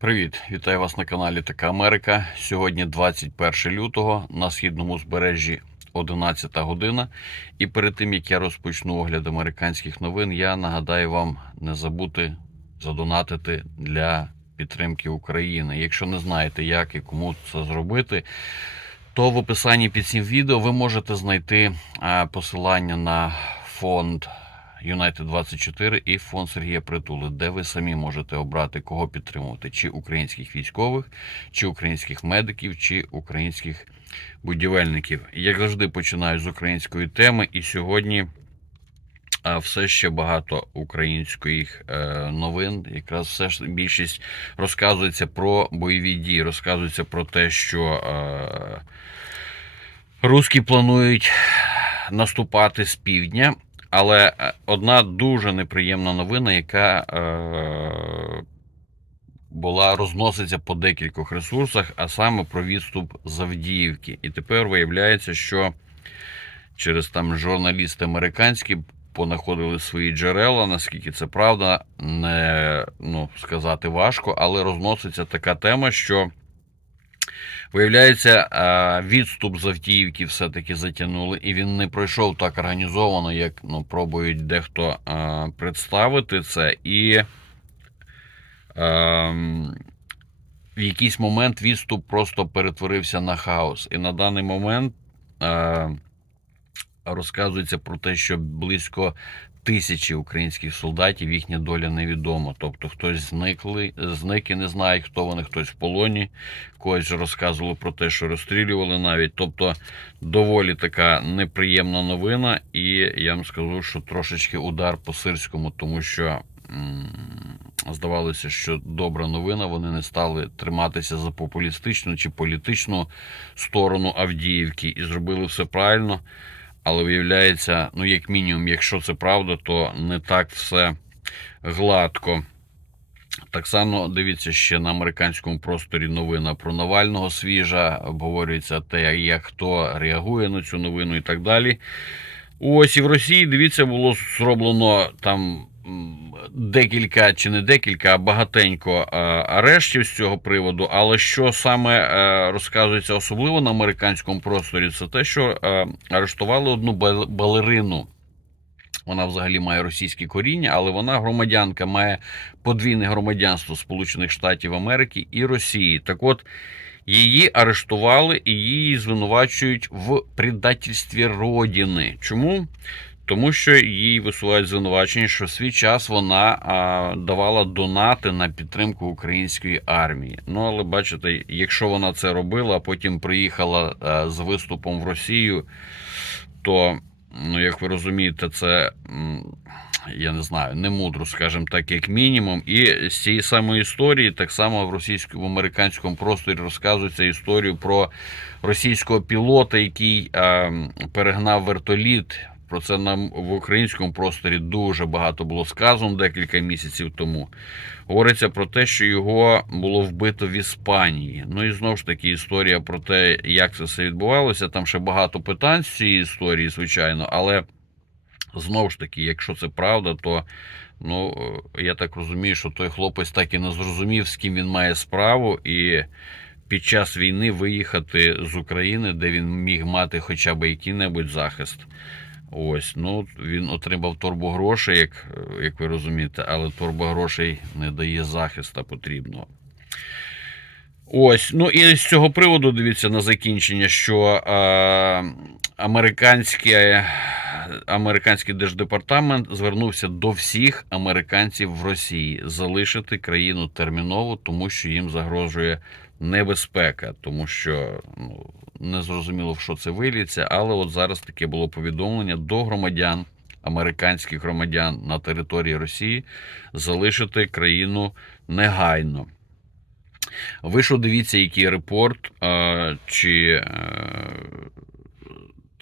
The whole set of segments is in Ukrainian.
Привіт, вітаю вас на каналі Така Америка. Сьогодні 21 лютого на східному збережжі 11 година. І перед тим як я розпочну огляд американських новин, я нагадаю вам не забути задонатити для підтримки України. Якщо не знаєте, як і кому це зробити, то в описанні під цим відео ви можете знайти посилання на фонд United 24 і фонд Сергія Притули, де ви самі можете обрати, кого підтримувати: чи українських військових, чи українських медиків, чи українських будівельників. Як завжди, починаю з української теми, і сьогодні. Все ще багато українських е, новин. Якраз все ж більшість розказується про бойові дії, розказується про те, що е, русські планують наступати з півдня. Але е, одна дуже неприємна новина, яка е, була розноситься по декількох ресурсах, а саме про відступ з Авдіївки. І тепер виявляється, що через там журналісти американські понаходили свої джерела. Наскільки це правда, не ну, сказати важко, але розноситься така тема, що. Виявляється, відступ з Автіївки все-таки затягнули, і він не пройшов так організовано, як ну, пробують дехто представити це. І е, в якийсь момент відступ просто перетворився на хаос. І на даний момент е, розказується про те, що близько тисячі українських солдатів їхня доля невідома. Тобто хтось зникли, зник і не знає, хто вони, хтось в полоні, когось розказували про те, що розстрілювали навіть. Тобто доволі така неприємна новина, і я вам скажу, що трошечки удар по сирському, тому що. Здавалося, що добра новина, вони не стали триматися за популістичну чи політичну сторону Авдіївки і зробили все правильно. Але виявляється, ну, як мінімум, якщо це правда, то не так все гладко. Так само дивіться ще на американському просторі новина про Навального свіжа. Обговорюється те, як хто реагує на цю новину і так далі. Ось і в Росії, дивіться, було зроблено там декілька чи не декілька, а багатенько е, арештів з цього приводу. Але що саме е, розказується особливо на американському просторі, це те, що е, арештували одну балерину. Вона взагалі має російське коріння, але вона громадянка, має подвійне громадянство Сполучених Штатів Америки і Росії. Так от її арештували і її звинувачують в предательстві родини. Чому? Тому що їй висувають звинувачення, що в свій час вона а, давала донати на підтримку української армії. Ну але бачите, якщо вона це робила, а потім приїхала а, з виступом в Росію, то, ну як ви розумієте, це я не знаю, не мудро, скажімо так, як мінімум. І з цієї самої історії, так само в російському в американському просторі розказується історію про російського пілота, який а, перегнав вертоліт. Про це нам в українському просторі дуже багато було сказано декілька місяців тому. Говориться про те, що його було вбито в Іспанії. Ну і знову ж таки історія про те, як це все відбувалося. Там ще багато питань з цієї історії, звичайно, але знову ж таки, якщо це правда, то ну я так розумію, що той хлопець так і не зрозумів, з ким він має справу, і під час війни виїхати з України, де він міг мати хоча б який-небудь захист. Ось, ну він отримав торбу грошей, як, е, як ви розумієте, але торба грошей не дає захиста потрібного. Ось, ну і з цього приводу дивіться на закінчення, що е, американське, американський держдепартамент звернувся до всіх американців в Росії залишити країну терміново, тому що їм загрожує небезпека, тому що ну, не зрозуміло, в що це виліться, але от зараз таке було повідомлення до громадян, американських громадян на території Росії залишити країну негайно. Ви що дивіться, який репорт, е, чи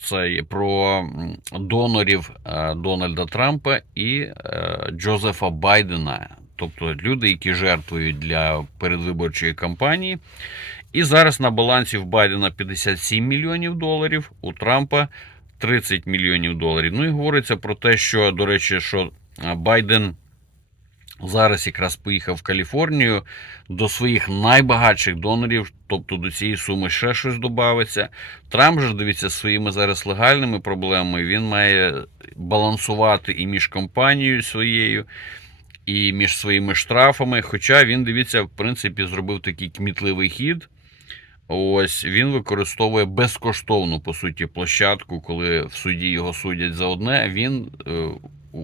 це є про донорів е, Дональда Трампа і е, Джозефа Байдена, тобто люди, які жертвують для передвиборчої кампанії. І зараз на балансі в Байдена 57 мільйонів доларів, у Трампа 30 мільйонів доларів. Ну і говориться про те, що, до речі, що е, Байден зараз якраз поїхав в Каліфорнію до своїх найбагатших донорів, тобто до цієї суми ще щось додається. Трамп же дивіться своїми зараз легальними проблемами. Він має балансувати і між компанією своєю, і між своїми штрафами. Хоча він, дивіться, в принципі, зробив такий кмітливий хід. Ось він використовує безкоштовну по суті площадку, коли в суді його судять за одне. Він е,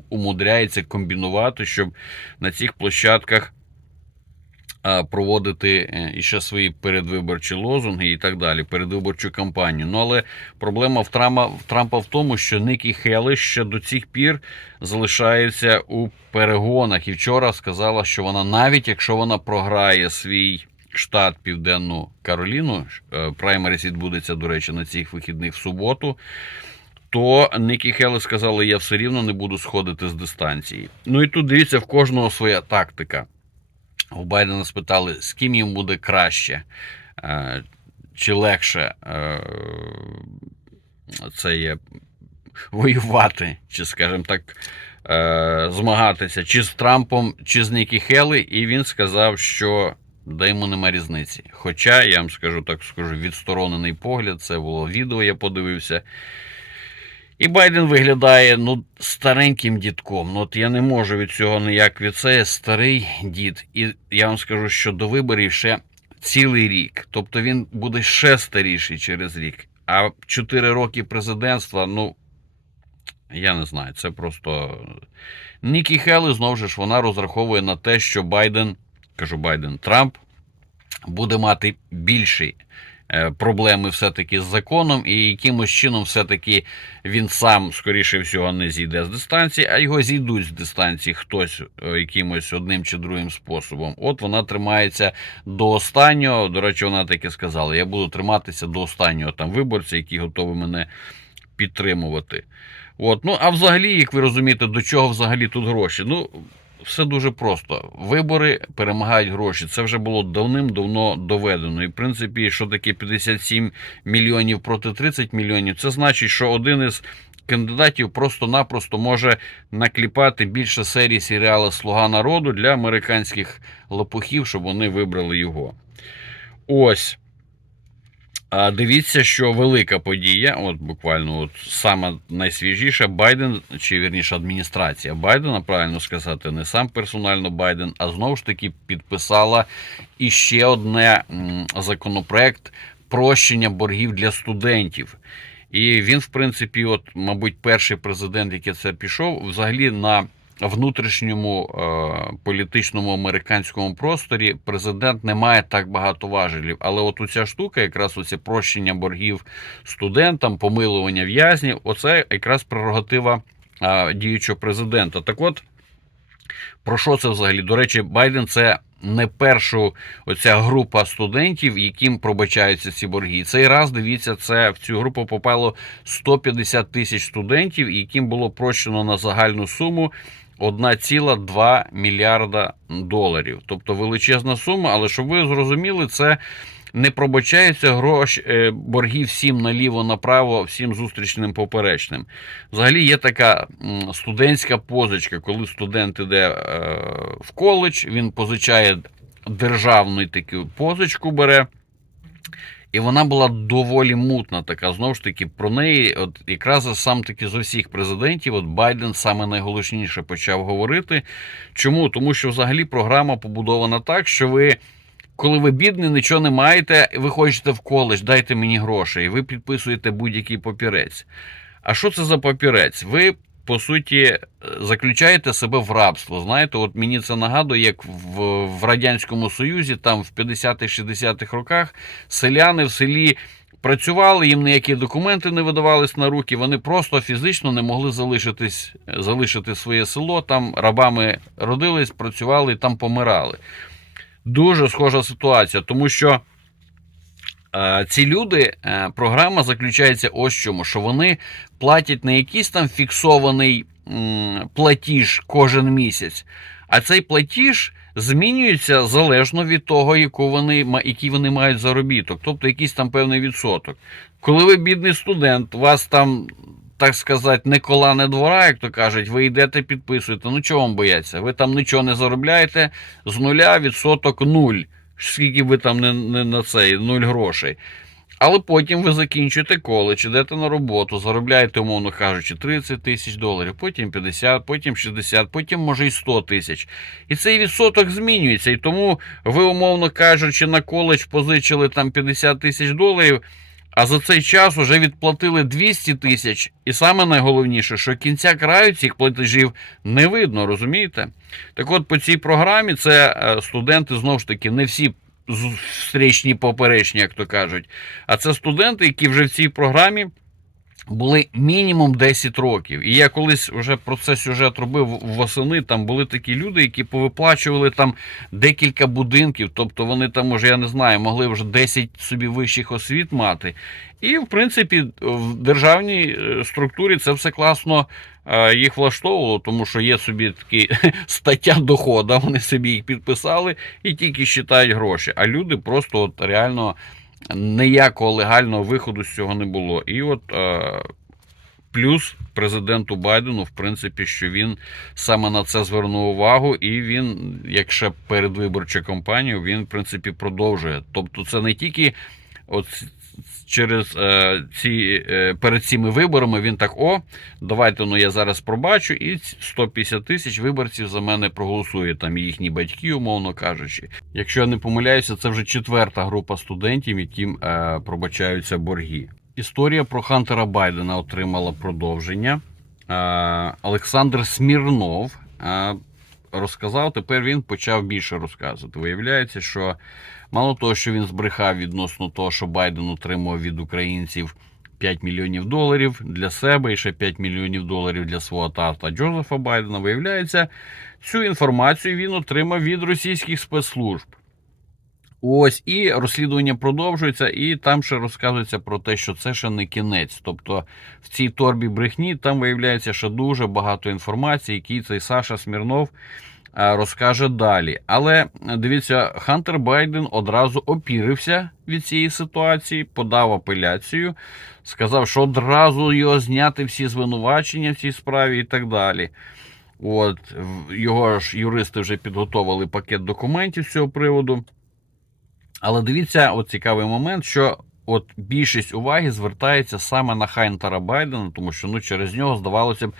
умудряється комбінувати, щоб на цих площадках проводити е, іще свої передвиборчі лозунги і так далі, передвиборчу кампанію. Ну але проблема в Трампа, в Трампа в тому, що Нікі Хелі ще до цих пір залишається у перегонах. І вчора сказала, що вона навіть якщо вона програє свій штат Південну Кароліну, е, праймеріс відбудеться, до речі, на цих вихідних в суботу. То Нікі Хелі сказала, я все рівно не буду сходити з дистанції. Ну і тут дивіться, в кожного своя тактика. У Байдена спитали, з ким їм буде краще е, чи легше е, це є воювати, чи, скажімо так, е, змагатися, чи з Трампом, чи з Нікі Хелі, і він сказав, що да йому нема різниці. Хоча, я вам скажу так, скажу, відсторонений погляд, це було відео, я подивився. І Байден виглядає ну, стареньким дідком. Ну, от я не можу від цього ніяк від це старий дід. І я вам скажу, що до виборів ще цілий рік. Тобто він буде ще старіший через рік. А 4 роки президентства, ну я не знаю, це просто. Нікі Хелі, знову ж вона розраховує на те, що Байден, кажу Байден, Трамп буде мати більший проблеми все-таки з законом, і якимось чином все-таки він сам, скоріше всього, не зійде з дистанції, а його зійдуть з дистанції хтось е, якимось одним чи другим способом. От вона тримається до останнього. До речі, вона таки сказала: я буду триматися до останнього там виборця, який готовий мене підтримувати. От, ну а взагалі, як ви розумієте, до чого взагалі тут гроші? Ну, все дуже просто. Вибори перемагають гроші. Це вже було давним-давно доведено. І в принципі, що таке 57 мільйонів проти 30 мільйонів, це значить, що один із кандидатів просто-напросто може накліпати більше серій серіалу Слуга народу для американських лопухів, щоб вони вибрали його. Ось. А дивіться, що велика подія, от буквально от саме найсвіжіша, Байден, чи вірніше адміністрація Байдена, правильно сказати, не сам персонально Байден, а знову ж таки підписала іще одне законопроект прощення боргів для студентів. І він, в принципі, от, мабуть, перший президент, який це пішов, взагалі на внутрішньому е, політичному американському просторі президент не має так багато важелів. Але от оця штука, якраз оце прощення боргів студентам, помилування в'язнів, оце якраз прерогатива е, діючого президента. Так от, про що це взагалі? До речі, Байден це не першу оця група студентів, яким пробачаються ці борги. Цей раз дивіться, це в цю групу попало 150 тисяч студентів, яким було прощено на загальну суму 1,2 мільярда доларів. Тобто величезна сума, але щоб ви зрозуміли, це. Не пробачаються гроші е, боргів всім наліво направо, всім зустрічним поперечним. Взагалі є така студентська позичка, коли студент іде е, в коледж, він позичає державну таку позичку бере. І вона була доволі мутна, така знову ж таки про неї, от якраз сам таки з усіх президентів, от Байден саме найголовніше почав говорити. Чому? Тому що взагалі програма побудована так, що ви, коли ви бідний, нічого не маєте, ви хочете в коледж, дайте мені гроші, і ви підписуєте будь-який папірець. А що це за папірець? Ви. По суті, заключаєте себе в рабство. Знаєте, от мені це нагадує, як в, в Радянському Союзі, там в 50-60-х роках селяни в селі працювали, їм ніякі документи не видавались на руки, вони просто фізично не могли залишитись, залишити своє село, там рабами родились, працювали і там помирали. Дуже схожа ситуація, тому що. Ці люди, е, програма заключається ось чому, що вони платять не якийсь там фіксований платіж кожен місяць, а цей платіж змінюється залежно від того, яку вони, який вони мають заробіток, тобто якийсь там певний відсоток. Коли ви бідний студент, вас там так сказати, не кола, не двора, як то кажуть, ви йдете, підписуєте. Ну чого вам бояться? Ви там нічого не заробляєте з нуля відсоток нуль. Скільки ви там не, не на цей нуль грошей. Але потім ви закінчуєте коледж, йдете на роботу, заробляєте, умовно кажучи, 30 тисяч доларів, потім 50, потім 60, потім може і 100 тисяч. І цей відсоток змінюється. І тому ви, умовно кажучи, на коледж позичили там 50 тисяч доларів, а за цей час вже відплатили 200 тисяч. І саме найголовніше, що кінця краю цих платежів не видно, розумієте? Так от по цій програмі це е, студенти знову ж таки не всі зустрічні поперечні, як то кажуть. А це студенти, які вже в цій програмі були мінімум 10 років. І я колись вже про це сюжет робив восени. Там були такі люди, які повиплачували там декілька будинків. Тобто вони там, може, я не знаю, могли вже 10 собі вищих освіт мати. І, в принципі, в державній е, структурі це все класно е, їх влаштовувало, тому що є собі такі стаття доходу, вони собі їх підписали і тільки считають гроші. А люди просто от реально ніякого легального виходу з цього не було. І от е, плюс президенту Байдену, в принципі, що він саме на це звернув увагу, і він, якщо передвиборча кампанія, він в принципі продовжує. Тобто, це не тільки от через е, ці е, перед цими виборами він так: о, давайте ну я зараз пробачу, і 150 тисяч виборців за мене проголосує там їхні батьки, умовно кажучи. Якщо я не помиляюся, це вже четверта група студентів, яким е, пробачаються борги. Історія про Хантера Байдена отримала продовження. Е, Олександр Смірнов е, розказав. Тепер він почав більше розказувати. Виявляється, що мало того, що він збрехав відносно того, що Байден отримав від українців 5 мільйонів доларів для себе і ще 5 мільйонів доларів для свого тата Джозефа Байдена. Виявляється, цю інформацію він отримав від російських спецслужб. Ось і розслідування продовжується, і там ще розказується про те, що це ще не кінець. Тобто в цій торбі брехні там виявляється ще дуже багато інформації, які цей Саша Смірнов розкаже далі. Але дивіться, Хантер Байден одразу опірився від цієї ситуації, подав апеляцію, сказав, що одразу його зняти всі звинувачення в цій справі і так далі. От його ж юристи вже підготовили пакет документів з цього приводу. Але дивіться, от цікавий момент, що от більшість уваги звертається саме на Хайнтера Байдена, тому що ну через нього здавалося б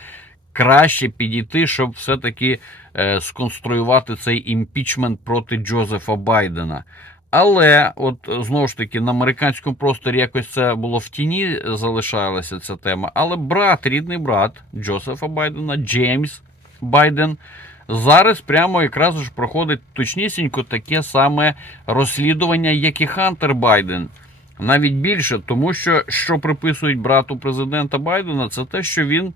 краще підійти, щоб все-таки е, сконструювати цей імпічмент проти Джозефа Байдена. Але, от знову ж таки, на американському просторі якось це було в тіні, залишалася ця тема. Але брат, рідний брат Джозефа Байдена, Джеймс Байден. Зараз прямо якраз ж проходить точнісінько таке саме розслідування, як і Хантер Байден. Навіть більше, тому що що приписують брату президента Байдена, це те, що він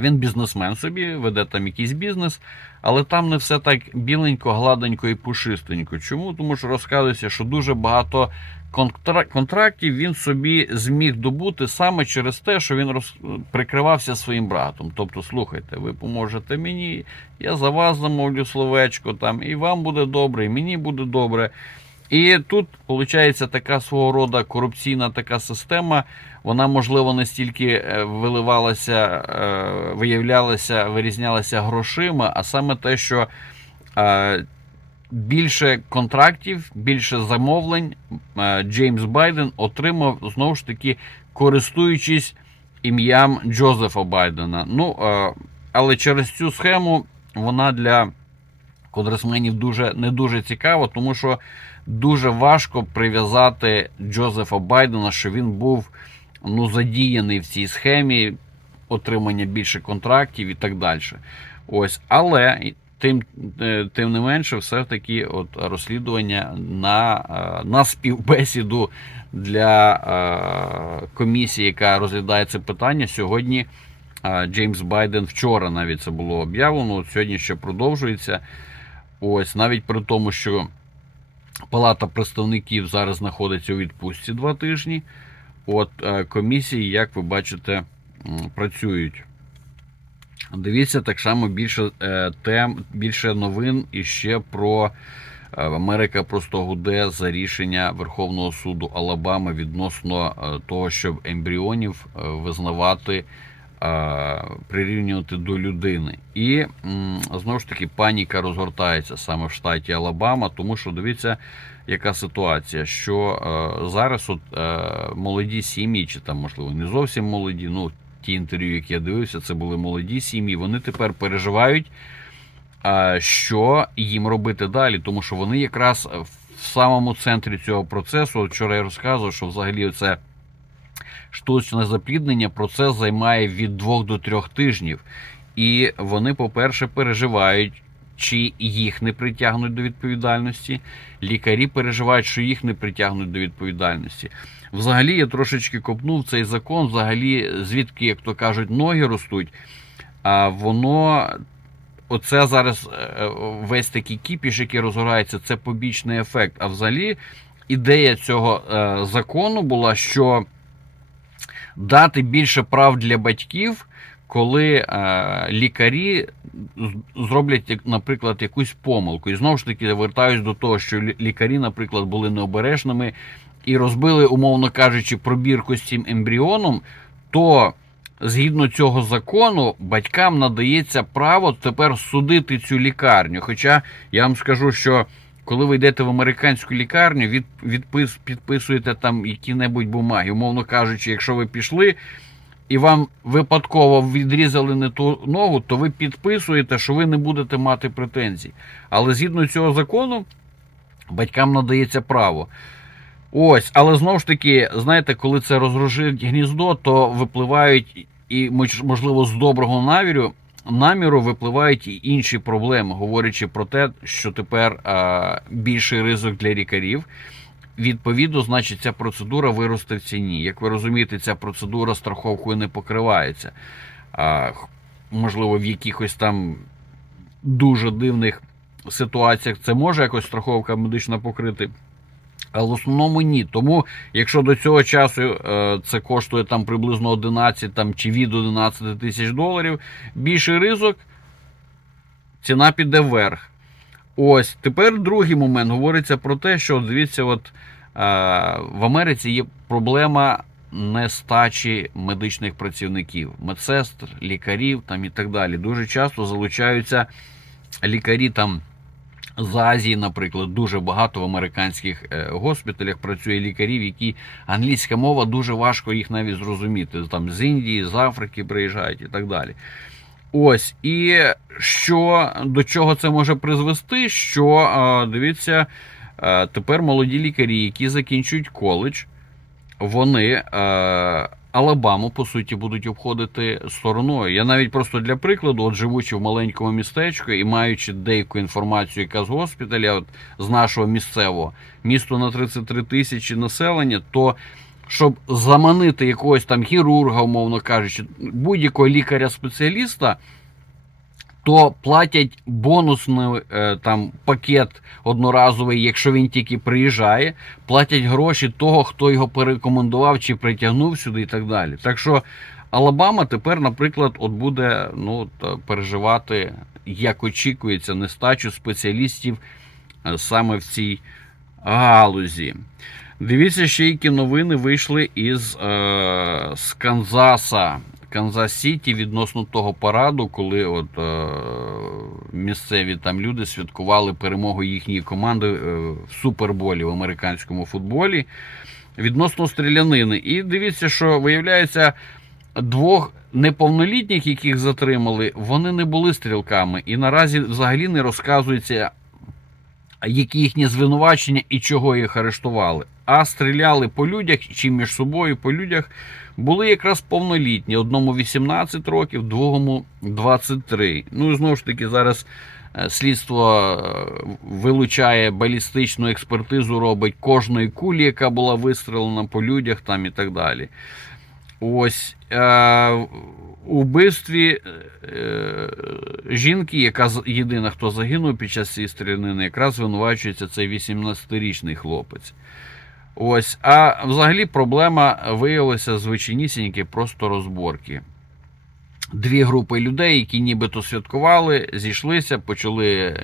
він бізнесмен собі, веде там якийсь бізнес, але там не все так біленько, гладенько і пушистенько. Чому? Тому що розказується, що дуже багато контра- контрактів він собі зміг добути саме через те, що він роз... прикривався своїм братом. Тобто, слухайте, ви поможете мені, я за вас замовлю словечко, там, і вам буде добре, і мені буде добре. І тут виходить така свого роду корупційна така система. Вона, можливо, не стільки е, виливалася, е, виявлялася, вирізнялася грошима, а саме те, що е, більше контрактів, більше замовлень Джеймс Байден отримав знову ж таки, користуючись ім'ям Джозефа Байдена. Ну, але через цю схему вона для конгресменів дуже не дуже цікава, тому що дуже важко прив'язати Джозефа Байдена, що він був ну, задіяний в цій схемі отримання більше контрактів і так далі. Ось, але тим е, тим не менше, все-таки от розслідування на е, на співбесіду для е, комісії, яка розглядає це питання сьогодні. Джеймс Байден вчора навіть це було об'явлено. Сьогодні ще продовжується. Ось навіть при тому, що Палата представників зараз знаходиться у відпустці два тижні. От комісії, як ви бачите, працюють. Дивіться так само більше е, тем, більше новин і ще про Е, Америка просто гуде за рішення Верховного суду Алабами відносно е, того, щоб ембріонів е, визнавати. Е, Прирівнювати до людини, і знову ж таки паніка розгортається саме в штаті Алабама, тому що дивіться, яка ситуація, що е, зараз от е, молоді сім'ї, чи там можливо не зовсім молоді, ну ті інтерв'ю, які я дивився, це були молоді сім'ї. Вони тепер переживають, що їм робити далі, тому що вони якраз в самому центрі цього процесу. От вчора я розказував, що взагалі це штучне запліднення процес займає від двох до трьох тижнів. І вони, по-перше, переживають, чи їх не притягнуть до відповідальності. Лікарі переживають, що їх не притягнуть до відповідальності. Взагалі, я трошечки копнув цей закон. Взагалі, звідки, як то кажуть, ноги ростуть. А воно, оце зараз е, весь такий кіпіш, який розгорається, це побічний ефект. А взагалі, ідея цього е, закону була, що дати більше прав для батьків, коли е, лікарі зроблять, наприклад, якусь помилку. І знову ж таки вертаюсь до того, що лікарі, наприклад, були необережними і розбили, умовно кажучи, пробірку з цим ембріоном, то згідно цього закону батькам надається право тепер судити цю лікарню. Хоча я вам скажу, що коли ви йдете в американську лікарню, від, відпис, підписуєте там які-небудь бумаги. Умовно кажучи, якщо ви пішли і вам випадково відрізали не ту ногу, то ви підписуєте, що ви не будете мати претензій. Але згідно цього закону, батькам надається право. Ось, але знову ж таки, знаєте, коли це розгружить гніздо, то випливають і можливо з доброго наміру, наміру випливають і інші проблеми, говорячи про те, що тепер а, більший ризик для лікарів. Відповідно, значить, ця процедура виросте в ціні. Як ви розумієте, ця процедура страховкою не покривається. А, можливо, в якихось там дуже дивних ситуаціях це може якось страховка медична покрити. Але в основному ні. Тому, якщо до цього часу е, це коштує там приблизно 11 там, чи від 11 тисяч доларів, більший ризик, ціна піде вверх. Ось тепер другий момент говориться про те, що дивіться, от е, в Америці є проблема нестачі медичних працівників, медсестр, лікарів там і так далі. Дуже часто залучаються лікарі там. З Азії, наприклад, дуже багато в американських е, госпіталях працює лікарів, які англійська мова дуже важко їх навіть зрозуміти. Там з Індії, з Африки приїжджають і так далі. Ось і що до чого це може призвести? Що дивіться, е, тепер молоді лікарі, які закінчують коледж, вони е, Алабаму, по суті, будуть обходити стороною. Я навіть просто для прикладу, от живучи в маленькому містечку і маючи деяку інформацію, яка з госпіталя, от з нашого місцевого місто на 33 тисячі населення, то щоб заманити якогось там хірурга, умовно кажучи, будь-якого лікаря-спеціаліста, то платять бонусний е, там пакет одноразовий, якщо він тільки приїжджає, платять гроші того, хто його порекомендував чи притягнув сюди і так далі. Так що Алабама тепер, наприклад, от буде ну, е, переживати, як очікується, нестачу спеціалістів е, саме в цій галузі. Дивіться, ще які новини вийшли із е, з Канзаса. Канзас Сіті відносно того параду, коли от е, місцеві там люди святкували перемогу їхньої команди е, в суперболі в американському футболі відносно стрілянини. І дивіться, що виявляється, двох неповнолітніх, яких затримали, вони не були стрілками. І наразі взагалі не розказується, які їхні звинувачення і чого їх арештували. А стріляли по людях чи між собою по людях були якраз повнолітні. Одному 18 років, другому 23. Ну і знову ж таки, зараз е, слідство е, вилучає балістичну експертизу, робить кожної кулі, яка була вистрелена по людях там і так далі. Ось е, у вбивстві е, жінки, яка єдина, хто загинув під час цієї стрілянини, якраз звинувачується цей 18-річний хлопець. Ось, а взагалі проблема виявилася звичайнісінькі просто розборки. Дві групи людей, які нібито святкували, зійшлися, почали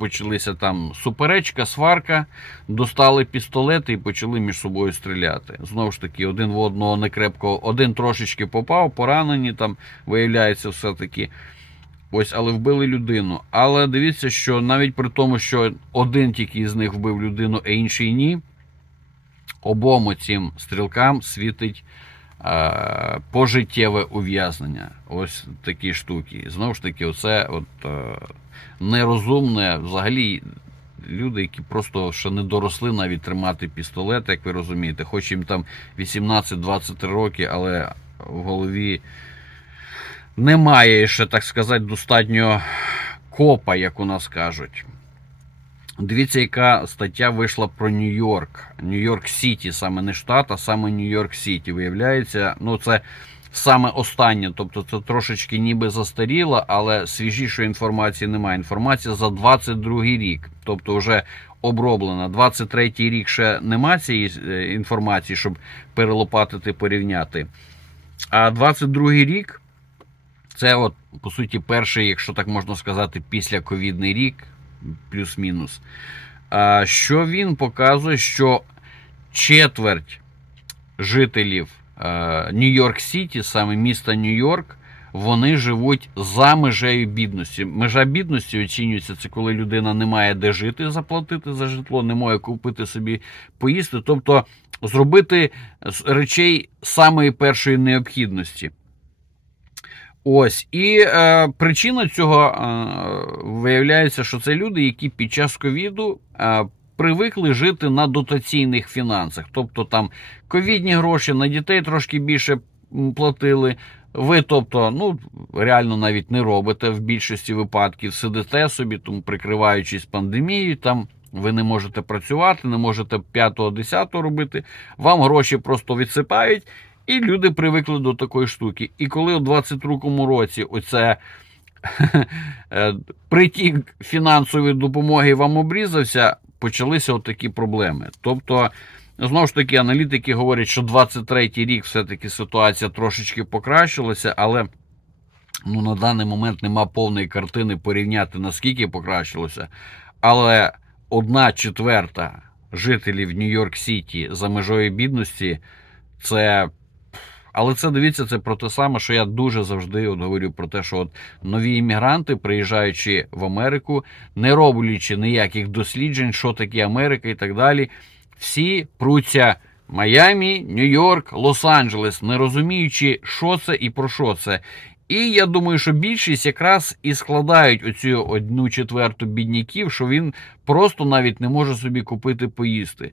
почалися там суперечка, сварка, достали пістолети і почали між собою стріляти. Знову ж таки, один в одного не крепко, один трошечки попав, поранені там, виявляється, все-таки. Ось, але вбили людину. Але дивіться, що навіть при тому, що один тільки із них вбив людину, а інший ні, обом цим стрілкам світить е, пожиттєве ув'язнення. Ось такі штуки. Знову ж таки, оце от, е, нерозумне взагалі. Люди, які просто ще не доросли навіть тримати пістолет, як ви розумієте, хоч їм там 18-23 роки, але в голові немає ще, так сказати, достатньо копа, як у нас кажуть. Дивіться, яка стаття вийшла про Нью-Йорк. Нью-Йорк Сіті, саме не штат, а саме Нью-Йорк Сіті. Виявляється, ну це саме останнє, тобто це трошечки ніби застаріло, але свіжішої інформації немає. Інформація за 22 рік, тобто вже оброблена. 23 рік ще немає цієї е, інформації, щоб перелопатити, порівняти. А 22 рік це, от, по суті, перший, якщо так можна сказати, після ковідний рік, плюс-мінус. Що він показує, що четверть жителів е, Нью-Йорк Сіті, саме міста Нью-Йорк, вони живуть за межею бідності. Межа бідності оцінюється це, коли людина не має де жити, заплатити за житло, не може купити собі поїсти. Тобто зробити речей самої першої необхідності. Ось і е, причина цього е, виявляється, що це люди, які під час ковіду е, привикли жити на дотаційних фінансах. Тобто там ковідні гроші на дітей трошки більше платили. Ви, тобто, ну реально навіть не робите в більшості випадків, сидите собі, тому прикриваючись пандемією, там ви не можете працювати, не можете 5-10 робити. Вам гроші просто відсипають. І люди привикли до такої штуки. І коли у 22-му році оце е, притік фінансової допомоги вам обрізався, почалися отакі проблеми. Тобто, знову ж таки, аналітики говорять, що 23-й рік все-таки ситуація трошечки покращилася, але ну, на даний момент нема повної картини порівняти, наскільки покращилося. Але одна четверта жителів Нью-Йорк Сіті за межою бідності це. Але це дивіться, це про те саме, що я дуже завжди от говорю про те, що от нові іммігранти, приїжджаючи в Америку, не роблячи ніяких досліджень, що таке Америка і так далі, всі пруться Майамі, Нью-Йорк, Лос-Анджелес, не розуміючи, що це і про що це. І я думаю, що більшість якраз і складають оцю одну четверту бідняків, що він просто навіть не може собі купити поїсти.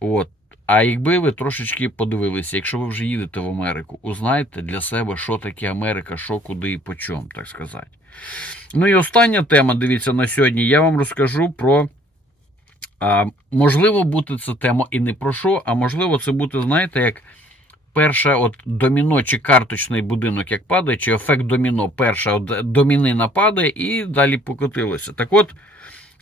От. А якби ви трошечки подивилися, якщо ви вже їдете в Америку, узнайте для себе, що таке Америка, що куди і по чому, так сказати. Ну і остання тема, дивіться, на сьогодні я вам розкажу про. А, можливо, бути це тема і не про що, а можливо, це бути, знаєте, як перша от доміно чи карточний будинок, як падає, чи ефект доміно, перша от домінина падає і далі покотилося. Так от.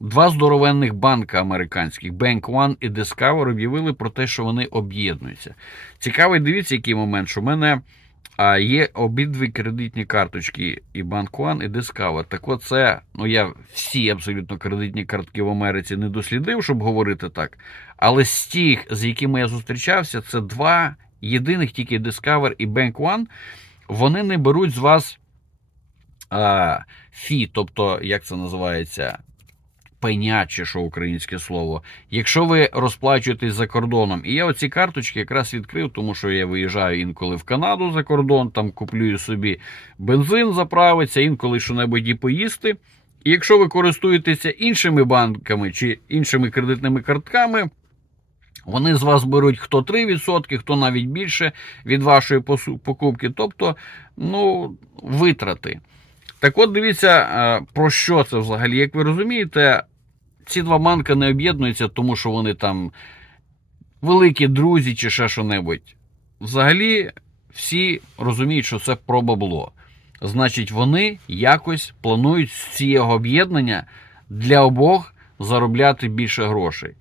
Два здоровенних банка американських Bank One і Discover об'явили про те, що вони об'єднуються. Цікавий, дивіться, який момент, що в мене є обидві кредитні карточки і Bank One, і Discover. Так от це, ну я всі абсолютно кредитні картки в Америці не дослідив, щоб говорити так. Але з тих, з якими я зустрічався, це два єдиних тільки Discover і Bank One, вони не беруть з вас а, фі, тобто, як це називається? Що українське слово, якщо ви розплачуєтесь за кордоном. І я оці карточки якраз відкрив, тому що я виїжджаю інколи в Канаду за кордон, там куплюю собі бензин, заправиться, інколи що-небудь і поїсти. І якщо ви користуєтеся іншими банками чи іншими кредитними картками, вони з вас беруть хто 3%, хто навіть більше від вашої покупки, тобто ну, витрати. Так от дивіться, про що це взагалі. Як ви розумієте, ці два банки не об'єднуються, тому що вони там великі друзі чи ще що-небудь. Взагалі, всі розуміють, що це про бабло. Значить, вони якось планують з цього об'єднання для обох заробляти більше грошей.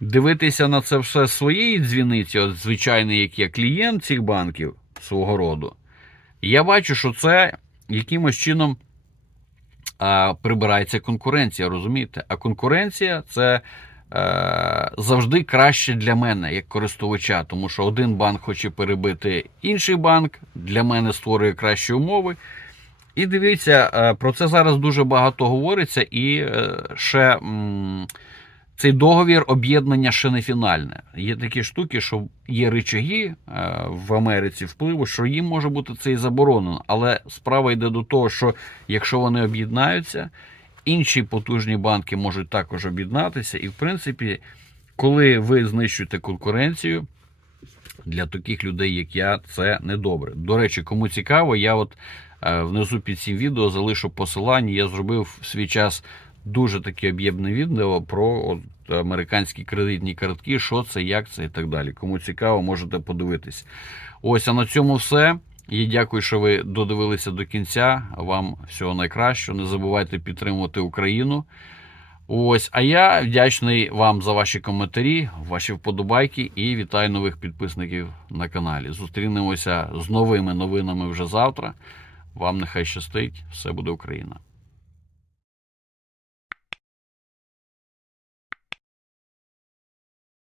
Дивитися на це все своєї дзвіниці, от звичайний, як я клієнт цих банків свого роду. Я бачу, що це якимось чином а, прибирається конкуренція, розумієте? А конкуренція це е, завжди краще для мене, як користувача, тому що один банк хоче перебити інший банк, для мене створює кращі умови. І дивіться, е, про це зараз дуже багато говориться, і е, ще м, цей договір об'єднання ще не фінальне. Є такі штуки, що є рычаги е, в Америці впливу, що їм може бути це і заборонено. Але справа йде до того, що якщо вони об'єднаються, інші потужні банки можуть також об'єднатися. І, в принципі, коли ви знищуєте конкуренцію, для таких людей, як я, це недобре. До речі, кому цікаво, я от е, внизу під цим відео залишу посилання. Я зробив в свій час дуже таке об'ємне відео про от, американські кредитні картки, що це, як це і так далі. Кому цікаво, можете подивитись. Ось, а на цьому все. Я дякую, що ви додивилися до кінця. Вам всього найкращого. Не забувайте підтримувати Україну. Ось, а я вдячний вам за ваші коментарі, ваші вподобайки і вітаю нових підписників на каналі. Зустрінемося з новими новинами вже завтра. Вам нехай щастить, все буде Україна.